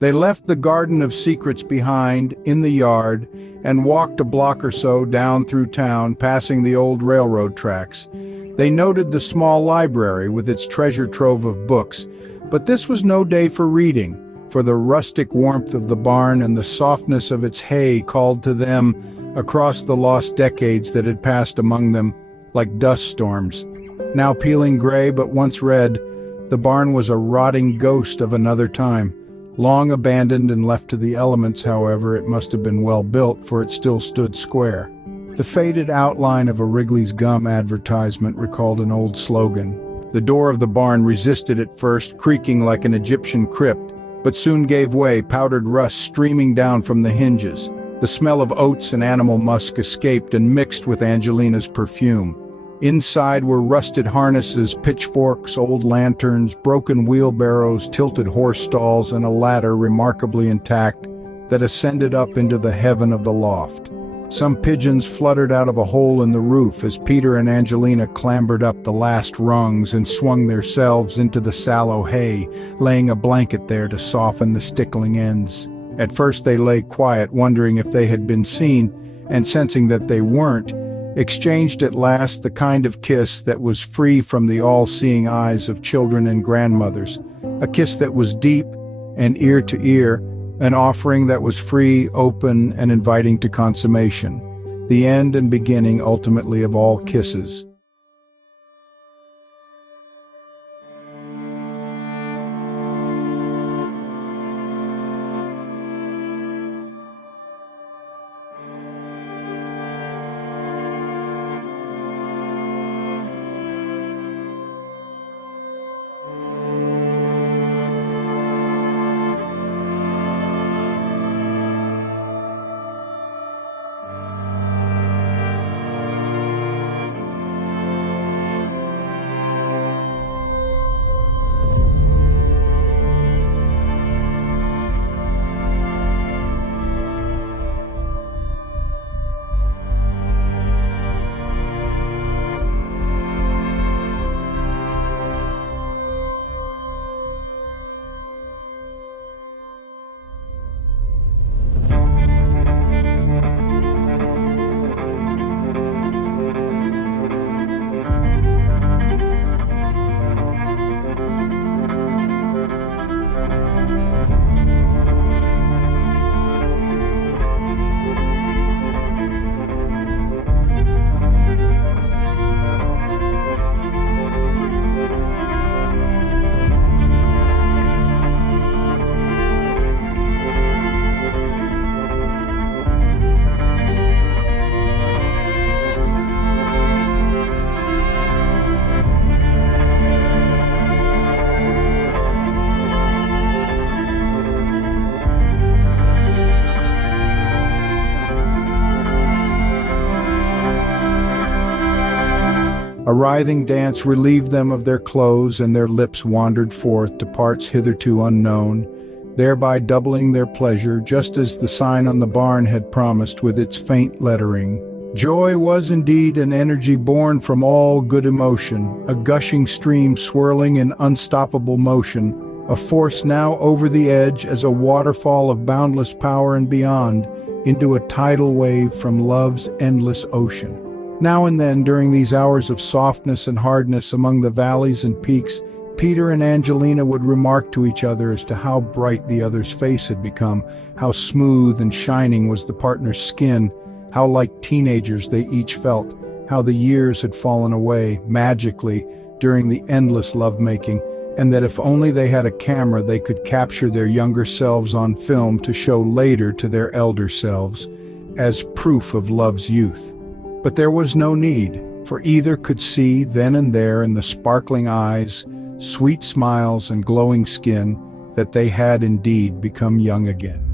They left the Garden of Secrets behind, in the yard, and walked a block or so down through town, passing the old railroad tracks. They noted the small library with its treasure trove of books, but this was no day for reading, for the rustic warmth of the barn and the softness of its hay called to them across the lost decades that had passed among them like dust storms. Now peeling gray but once red, the barn was a rotting ghost of another time. Long abandoned and left to the elements, however, it must have been well built, for it still stood square. The faded outline of a Wrigley's Gum advertisement recalled an old slogan. The door of the barn resisted at first, creaking like an Egyptian crypt, but soon gave way, powdered rust streaming down from the hinges. The smell of oats and animal musk escaped and mixed with Angelina's perfume. Inside were rusted harnesses, pitchforks, old lanterns, broken wheelbarrows, tilted horse stalls, and a ladder remarkably intact that ascended up into the heaven of the loft. Some pigeons fluttered out of a hole in the roof as Peter and Angelina clambered up the last rungs and swung themselves into the sallow hay, laying a blanket there to soften the stickling ends. At first they lay quiet, wondering if they had been seen, and sensing that they weren't, exchanged at last the kind of kiss that was free from the all-seeing eyes of children and grandmothers, a kiss that was deep and ear to ear, an offering that was free, open, and inviting to consummation, the end and beginning ultimately of all kisses. A writhing dance relieved them of their clothes, and their lips wandered forth to parts hitherto unknown, thereby doubling their pleasure, just as the sign on the barn had promised with its faint lettering. Joy was indeed an energy born from all good emotion, a gushing stream swirling in unstoppable motion, a force now over the edge as a waterfall of boundless power and beyond, into a tidal wave from love's endless ocean. Now and then, during these hours of softness and hardness among the valleys and peaks, Peter and Angelina would remark to each other as to how bright the other's face had become, how smooth and shining was the partner's skin, how like teenagers they each felt, how the years had fallen away magically during the endless lovemaking, and that if only they had a camera they could capture their younger selves on film to show later to their elder selves as proof of love's youth. But there was no need, for either could see then and there in the sparkling eyes, sweet smiles, and glowing skin that they had indeed become young again.